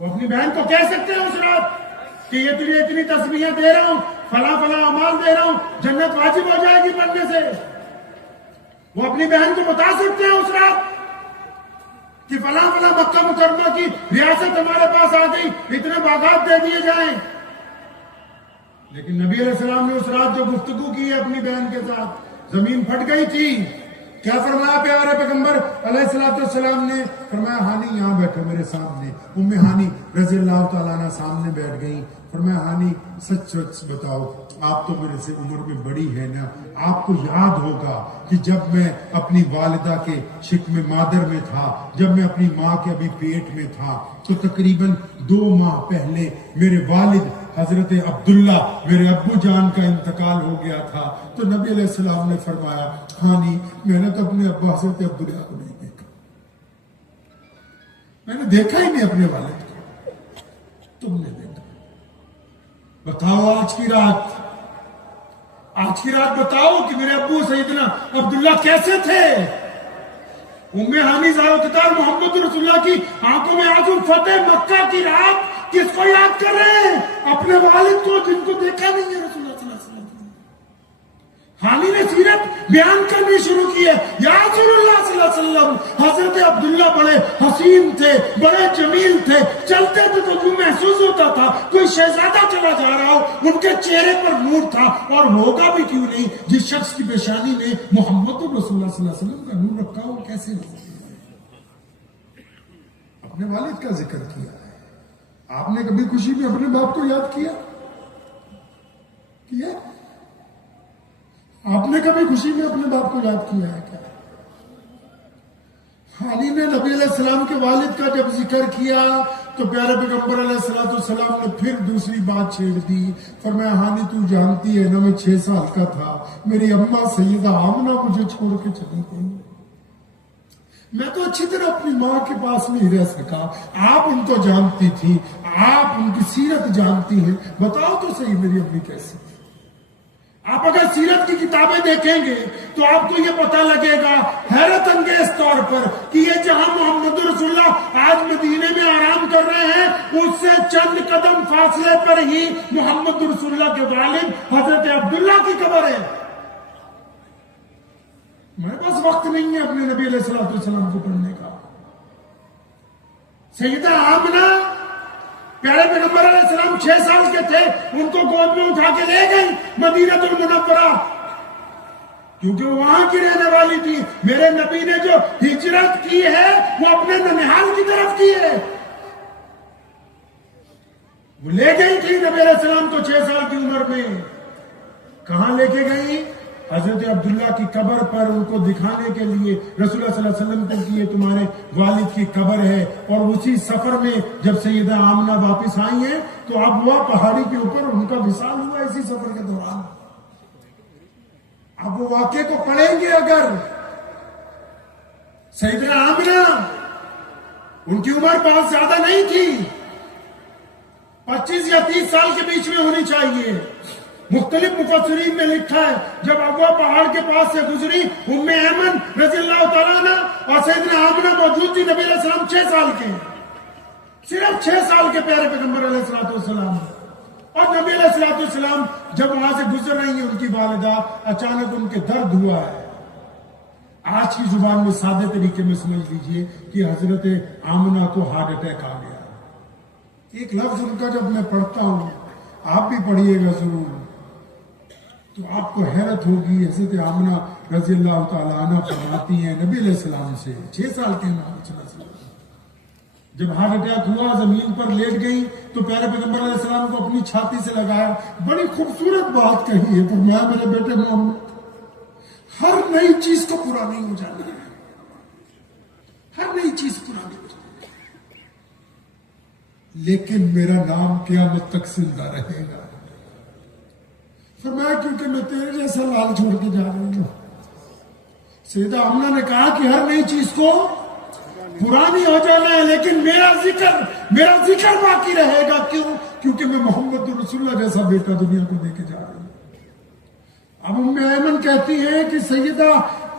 وہ اپنی بہن کو کہہ سکتے ہیں اس رات کہ یہ تجھے اتنی تسبیحیں دے رہا ہوں، فلاں فلاں اعمال دے رہا ہوں، جنت واجب ہو جائے گی پڑھنے سے؟ وہ اپنی بہن کو بتا سکتے ہیں اس رات کہ فلاں فلاں مکہ مکرمہ کی ریاست ہمارے پاس آ گئی، اتنے باغات دے دیے جائیں؟ لیکن نبی علیہ السلام نے اس رات جو گفتگو کی ہے اپنی بہن کے ساتھ، زمین پھٹ گئی تھی۔ کیا فرمایا پیارے پیغمبر علیہ السلام نے؟ فرمایا ہانی یہاں بیٹھو میرے سامنے۔ ام ہانی رضی اللہ تعالیٰ عنہ سامنے بیٹھ گئی۔ فرمایا ہانی سچ سچ بتاؤ، آپ تو میرے سے عمر میں بڑی ہے نا، آپ کو یاد ہوگا کہ جب میں اپنی والدہ کے شکم مادر میں تھا، جب میں اپنی ماں کے ابھی پیٹ میں تھا، تو تقریباً 2 ماہ پہلے میرے والد حضرت عبداللہ میرے ابو جان کا انتقال ہو گیا تھا۔ تو نبی علیہ السلام نے فرمایا ہانی میں نے تو اپنے ابا حضرت عبداللہ کو نہیں دیکھا، میں نے دیکھا ہی نہیں اپنے والد کو، تم نے دیکھا۔ بتاؤ آج کی رات بتاؤ کہ میرے ابو سیدنا عبداللہ کیسے تھے؟ ام ہانی زاوتدار محمد رسول اللہ کی آنکھوں میں آنسو، فتح مکہ کی رات کس کو یاد کر رہے ہیں؟ اپنے والد کو جن کو دیکھا نہیں ہے رسول اللہ صلی اللہ علیہ وسلم۔ ہانی نے سیرت بیان کرنی شروع کی ہے۔ یا رسول اللہ صلی اللہ علیہ وسلم، حضرت عبداللہ بڑے حسین تھے، بڑے جمیل تھے، چلتے تھے تو یوں محسوس ہوتا تھا کوئی شہزادہ چلا جا رہا ہو، ان کے چہرے پر نور تھا، اور ہوگا بھی کیوں نہیں، جس شخص کی پیشانی میں محمد رسول اللہ صلی اللہ علیہ وسلم کا نور رکھا ہو کیسے ہو؟ اپنے والد کا ذکر کیا ہے۔ آپ نے کبھی خوشی میں اپنے باپ کو یاد کیا؟ آپ نے کبھی خوشی میں اپنے باپ کو یاد کیا ہے کیا؟ ہانی نے نبی علیہ السلام کے والد کا جب ذکر کیا تو پیارے پیغمبر علیہ السلام نے پھر دوسری بات چھیڑ دی۔ فرمایا ہانی تو جانتی ہے نا میں 6 سال کا تھا، میری اماں سیدہ آمنہ مجھے چھوڑ کے چلی گئی، میں تو اچھی طرح اپنی ماں کے پاس نہیں رہ سکا۔ آپ ان کو جانتی تھی، آپ ان کی سیرت جانتی ہیں، بتاؤ تو صحیح میری امی کیسی تھی؟ آپ اگر سیرت کی کتابیں دیکھیں گے تو آپ کو یہ پتہ لگے گا حیرت انگیز طور پر کہ یہ جہاں محمد رسول اللہ آج مدینے میں آرام کر رہے ہیں، اس سے چند قدم فاصلے پر ہی محمد رسول اللہ کے والد حضرت عبداللہ کی قبر ہے۔ میرے پاس وقت نہیں ہے اپنے نبی علیہ السلام کو پڑھنے کا۔ سیدہ آمنہ پیارے پیغمبر علیہ السلام 6 سال کے تھے، ان کو گود میں اٹھا کے لے گئی مدینہ المنورہ، کیونکہ وہ وہاں کی رہنے والی تھی۔ میرے نبی نے جو ہجرت کی ہے وہ اپنے ننہال کی طرف کی ہے۔ وہ لے گئی تھی نبی علیہ السلام کو 6 سال کی عمر میں۔ کہاں لے کے گئی؟ حضرت عبداللہ کی قبر پر، ان کو دکھانے کے لیے رسول اللہ صلی اللہ علیہ وسلم کو کہ یہ تمہارے والد کی قبر ہے۔ اور اسی سفر میں جب سیدہ آمنہ واپس آئی ہیں تو اب وہ پہاڑی کے اوپر ان کا وصال ہوا اسی سفر کے دوران۔ اب وہ واقعے کو پڑھیں گے اگر، سیدہ آمنہ ان کی عمر بہت زیادہ نہیں تھی، 25 یا 30 سال کے بیچ میں ہونی چاہیے۔ مختلف مفسرین نے لکھا ہے جب ابوا پہاڑ کے پاس سے گزری، ام ایمن رضی اللہ تعالیٰ عنہ اور سیدنا آمنہ موجود تھی۔ نبی علیہ السلام 6 سال کے، صرف 6 سال کے پیارے پیغمبر علیہ السلام، اور نبی علیہ السلام جب وہاں سے گزر رہی ہیں ان کی والدہ، اچانک ان کے درد ہوا ہے۔ آج کی زبان میں سادے طریقے میں سمجھ لیجئے کہ حضرت آمنہ کو ہارٹ اٹیک آ گیا۔ ایک لفظ ان کا جب میں پڑھتا ہوں، آپ بھی پڑھیے گا ضرور، تو آپ کو حیرت ہوگی۔ حضرت آمنہ رضی اللہ تعالیٰ عنہ فرماتی ہیں نبی علیہ السلام سے، 6 سال کے جب ہارٹ اٹیک ہوا زمین پر لیٹ گئی تو پیارے پیغمبر علیہ السلام کو اپنی چھاتی سے لگایا، بڑی خوبصورت بات کہی ہے، فرمایا میرے بیٹے محمد، ہر نئی چیز کو پرانی ہو جانا ہے، ہر نئی چیز پرانی ہو جانا ہے، لیکن میرا نام قیامت تک زندہ رہے گا۔ فرمایا کیونکہ میں تیرے جیسا لال چھوڑ کے جا رہی ہوں۔ سیدہ آمنہ نے کہا کہ ہر نئی چیز کو پرانی ہو جانا ہے، لیکن میرا ذکر باقی رہے گا۔ کیوں؟ کیونکہ میں محمد رسول اللہ جیسا بیٹا دنیا کو دے کے جا رہی ہوں۔ اب ام ایمن کہتی ہیں کہ سیدہ